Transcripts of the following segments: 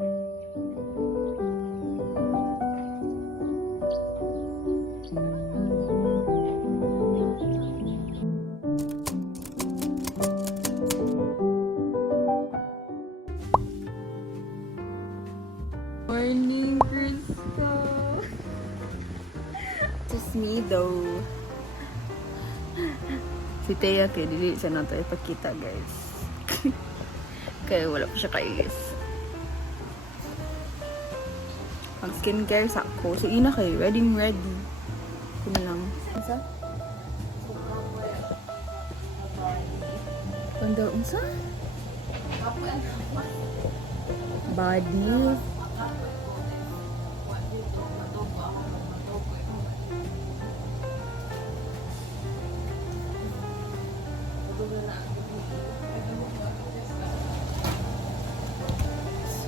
Morning, Krista. Just me though. Si Thea kaya dili siya na tayo ipakita guys. Kaya wala pa siya kaigis. Pag skincare sa ako. So ina kayo. Ready. Kung lang. Unsa? Panda unsa? Body.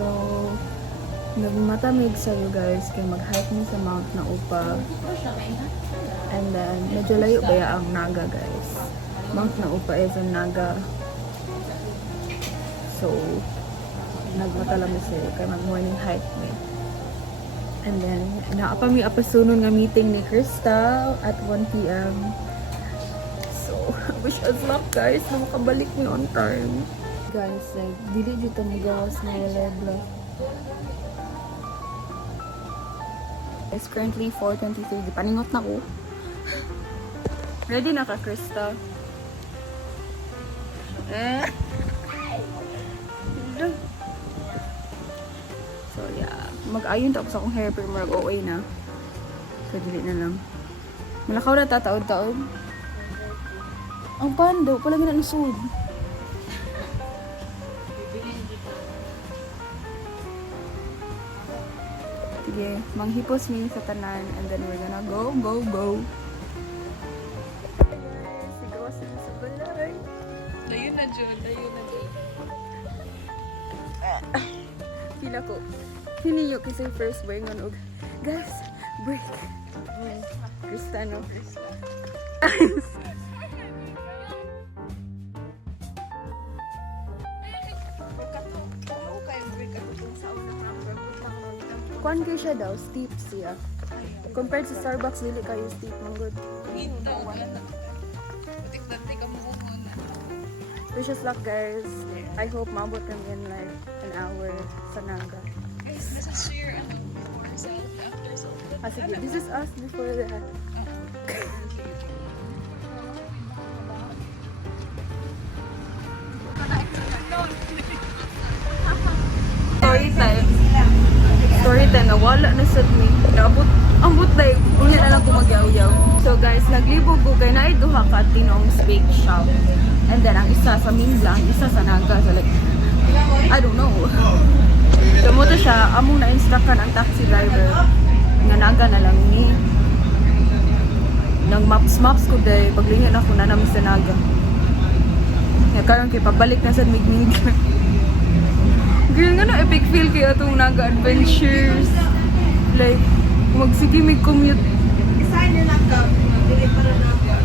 So, nagmatamig sa'yo guys kaya mag-hike mo sa Mount Naupa. And then, medyo layo ba ang Naga guys. Mount Naupa is in Naga. So, nagmatalamig sa'yo kaya mag-morning hike mo. And then, naapa may apasunon nga meeting ni Krista at 1 p.m. So, wish us luck guys na makabalik mo on time. Guys, like, dili dito nagawas na level. It's currently 4:23. Paningot na ko. Ready na ka, Krista? So, yeah. Mag-ayon tapos akong hair pero mag-OA na. So, dili na lang. Malakaw na tataod-taod. Ang pando, palagi na nasud. Sige, manghipos mi sa tanan and then we're gonna go. Sigawas na sa balay. Dayon na dyan. Feel ako. Hiniyo kasi first way nga og. Guys, break. Kristano. Kuan kayo siya daw, steep siya. Compared sa Starbucks, dili kayo steep. Manggod. Wish us luck guys. I hope mabot kami in like an hour sa Naga. Let's share ourselves after so. Sige, this is us before that. Story time, nawala na sa me. Ambot like, unya na lang kumagyaw-yaw. So guys, naglibog ko kay na duha ka Tinong's Bake Shop. And then ang isa sa Mingla, ang isa sa Naga. So like, I don't know. So mo to siya, among na-instructan ang taxi driver. Nga Naga na lang ni. Nang maps ko day, paglingan ako na namin sa Naga. Kaya karon kay pabalik na sa Migmig. Girl nga na epic feel kaya itong Naga Adventures. Like, magsigimig commute. Isa nyo lang ka. Dili para Naga.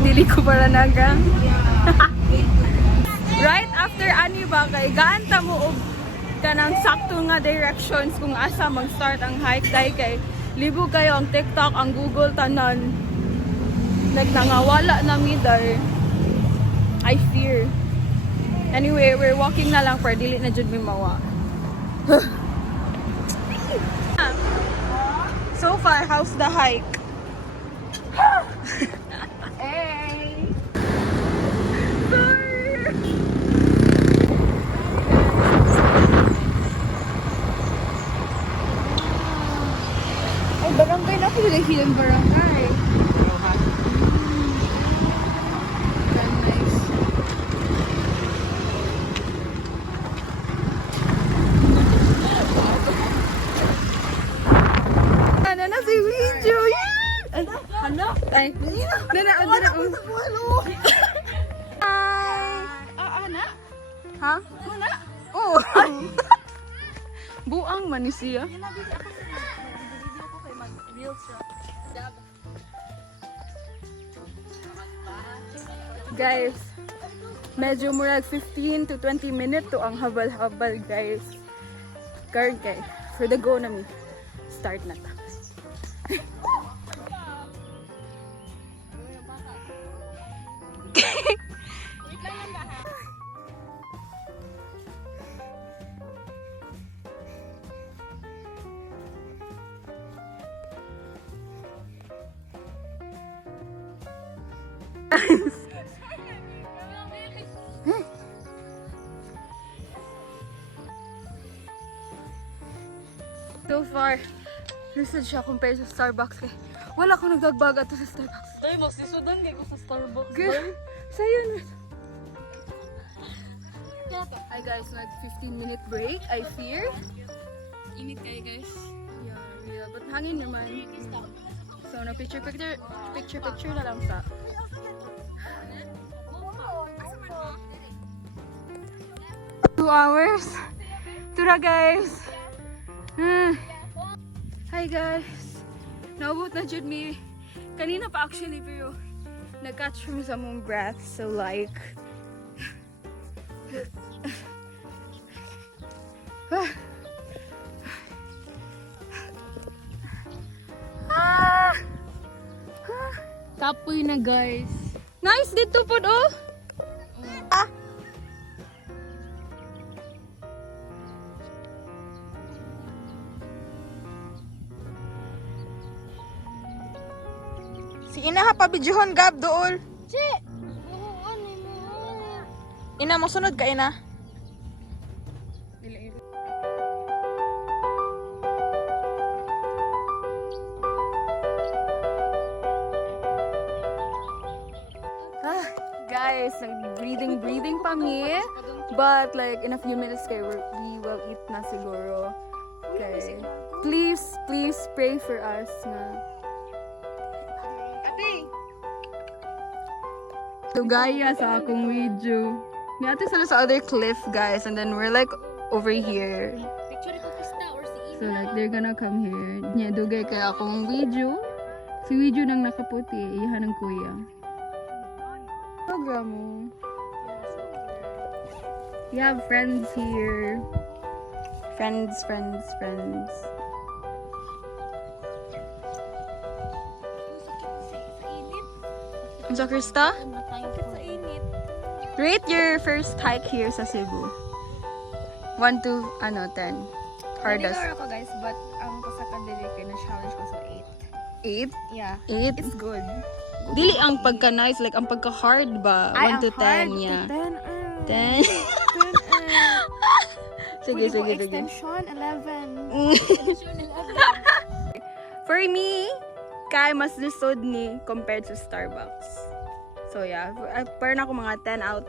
Dili ko para Naga. Right after ani ba kay gaanta mo og kanang sakto nga directions kung asa mag-start ang hike kay libog kayo ang TikTok, ang Google tanan. Like nangawala na mi there. I fear. Anyway, we're walking na lang for dili na jud mi mawa. So far, how's the hike? Hey. Ay, barangay na ko hilang barangay. Ay, dana. Ana? Ha? Ana? Oh. Buang man ni siya. Guys, medyo murag 15 to 20 minutes to ang habal-habal guys. Karon kay for the go na mi. Start na ta. So far, lisod siya compared sa Starbucks kay wala ko nagdagbaga to sa Starbucks. Ay, magsisudan kayo ko sa Starbucks. Girl, sayo na. Hi guys, nag 15-minute break. I fear. Init kayo guys. Yeah, but hangin naman. So, na picture na lang sa. Two hours. Tura guys. Hi guys. Naubot na jud mi. Kanina pa actually pero nag-catch kami sa mong breath. So like Tapoy na guys. nice dito po oh. Sige na ha, pabidyohon gab dool. Che! Buhuan ni mo. Ina mo sunod ka ina. Guys, breathing pa mi. But like in a few minutes kay we will eat na siguro. Okay. Please pray for us na. Tugaya sa akong video. Niate sila sa other cliff, guys, and then we're like over here. Picture ko Krista or si So like they're gonna come here. Nya dugay kay akong video. Si video nang nakaputi, iyahan ng kuya. Program mo. We have friends here. Friends. Sa Krista? sa init. Rate your first hike here sa Cebu. 1 to 10. Hardest. Naligaw ako guys, but ang pasakadili kayo na challenge ko sa 8? 8. Yeah. 8? It's good. Dili ang pagka-nice, like ang pagka-hard ba? 1 to 10, yeah. 10? 10. Sige. Extension 11. For me, kay mas lisod ni compared sa Starbucks. So yeah, parang ako mga 10 out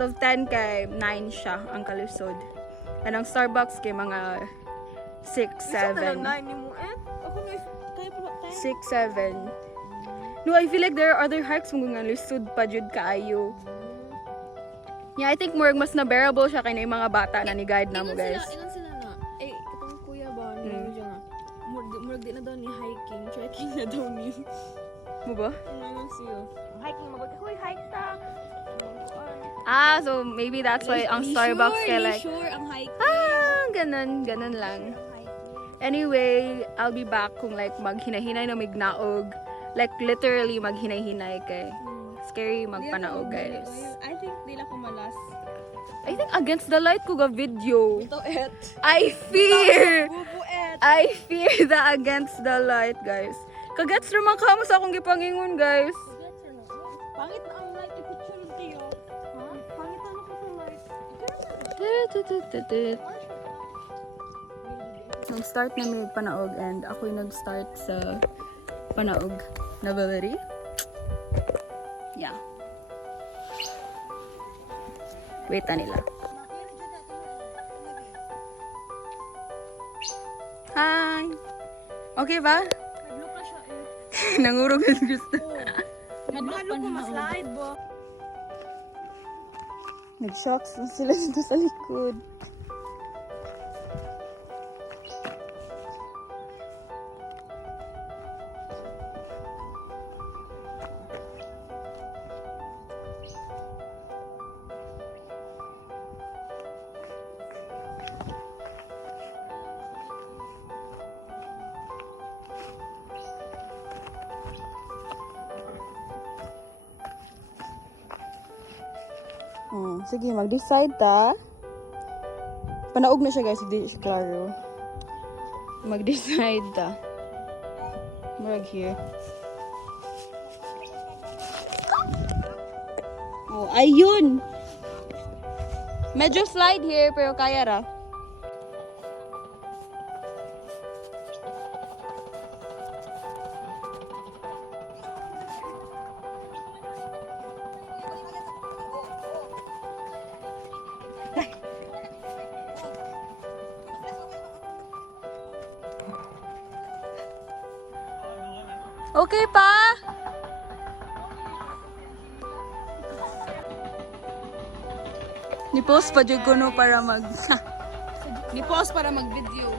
of 10 kay 9 siya ang kalisod. And ang Starbucks kay mga 6, 7. ni mo Ako na kaya pa 10. 6, 7. No, I feel like there are other hikes mo nga lisod pa jud kaayo. Yeah, I think more mas na bearable siya kay na yung mga bata na ni guide na mo, guys. Ilan sila na? Katong kuya ba? Niyo nga. Murag di na daw ni hiking. Trekking na daw ni. Mo ba? Ano siyo? Hiking magod. Hoy, hike ta. So maybe that's why ang Starbucks kay like Sure, ang hiking. ganun lang. Anyway, I'll be back kung like maghinay-hinay na mignaog. Like literally maghinay-hinay kay scary magpanaog, guys. I think di lang ko malas. I think against the light ko ga video. Ito et. I fear Bubuet. the against the light, guys. Kagets naman ka mo sa akong gipangingon, guys. Pangit na ang light i-picture tiyo. Ha? Pangit na ako sa light. Nag-start na may panaog and ako'y nag-start sa panaog na Valerie. Yeah. Wait nila. Hi! Okay ba? Naglook na siya Nangurog na gusto. Naglook ko ma-slide bo. Nag-shocks na sila dito sa likod. Sige, mag-decide ta. Panaog na siya guys, hindi siya klaro. Mag-decide ta. Murag here. Oh, ayun! Medyo slide here, pero kaya ra. Okay pa? Ni-post pa dyan ko no para mag... Ni-pause para mag-video.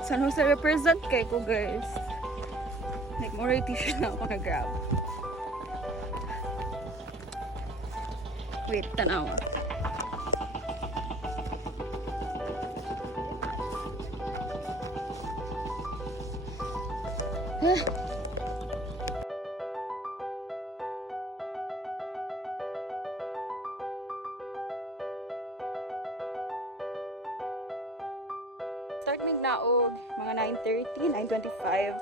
San Jose represent kay ko guys. Like, more t-shirt na ako na-grab. Wait, tanawa. Start mig naog mga 9:30, 9:25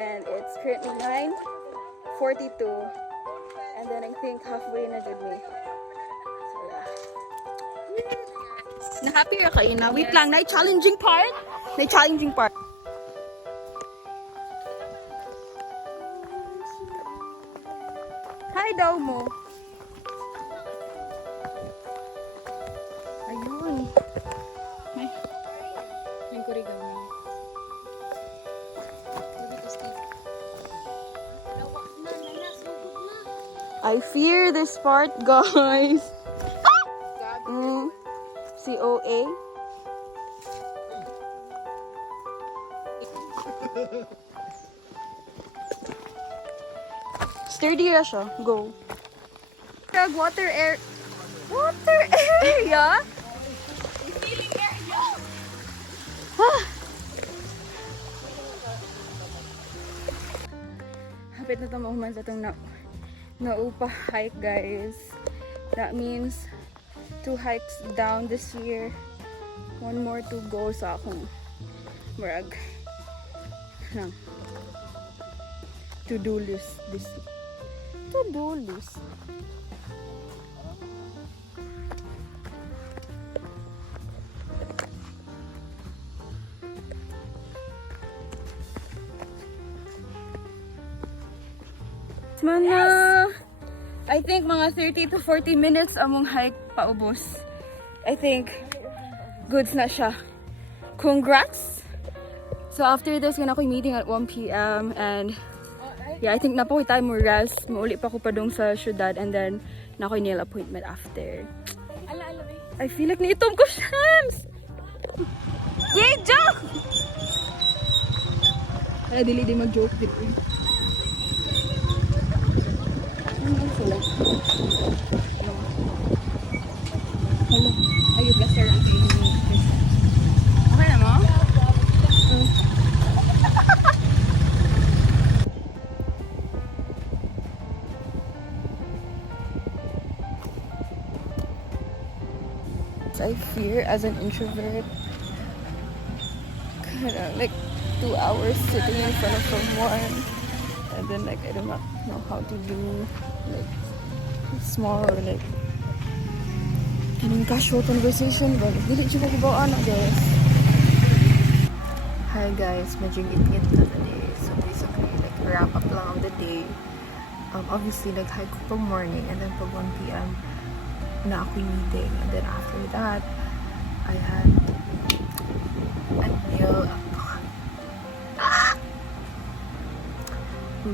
and it's currently 9:42 and then I think halfway na jud me. So yeah. Na-happy ra kayo na? Wait lang, na-challenging part? Na-challenging part. Hi daw mo. Ayun. Ay. Yung kurigami. I fear this part, guys. COA. Sturdy ra siya. Go. Water area. Water area? Hapit na ito mahuman sa itong naupa hike, guys. That means 2 hikes down this year. 1 more to go sa akong murag. To-do list this week. To-do list. Mana, I think mga 30 to 40 minutes among hike paubos. I think goods na siya. Congrats! So after this, gana ko meeting at 1 p.m. and yeah, I think na po tayo mo rest. Mauli pa ko pa dong sa syudad and then na ko nail appointment after. I feel like niitom ko shams! Yay, joke! Kaya dili di mag-joke dito. Hello. Ayun, blaster ang okay na mo? I fear as an introvert, kinda like 2 hours sitting in front of someone and then like I do not know how to do like small or like casual conversation but dili siya magibawaan na guys. Hi guys, medyo ngit-ngit na today. So basically like wrap up lang of the day. Obviously nag-hike ko pag morning and then pag 1 p.m. na ako meeting and then after that I had a meal.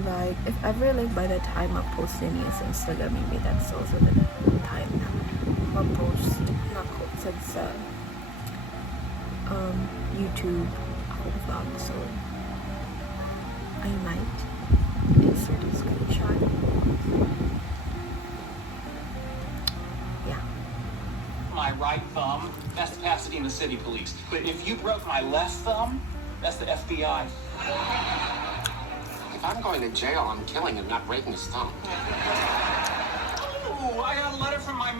Like if ever like by the time I post any sa Instagram, maybe that's also the time na ma-post na ko sa YouTube ako vlog. So I might insert a screenshot. Yeah. My right thumb, that's the Pasadena City Police. But if you broke my left thumb, That's the FBI. If I'm going to jail, I'm killing him, not breaking his thumb. Oh, I got a letter from my...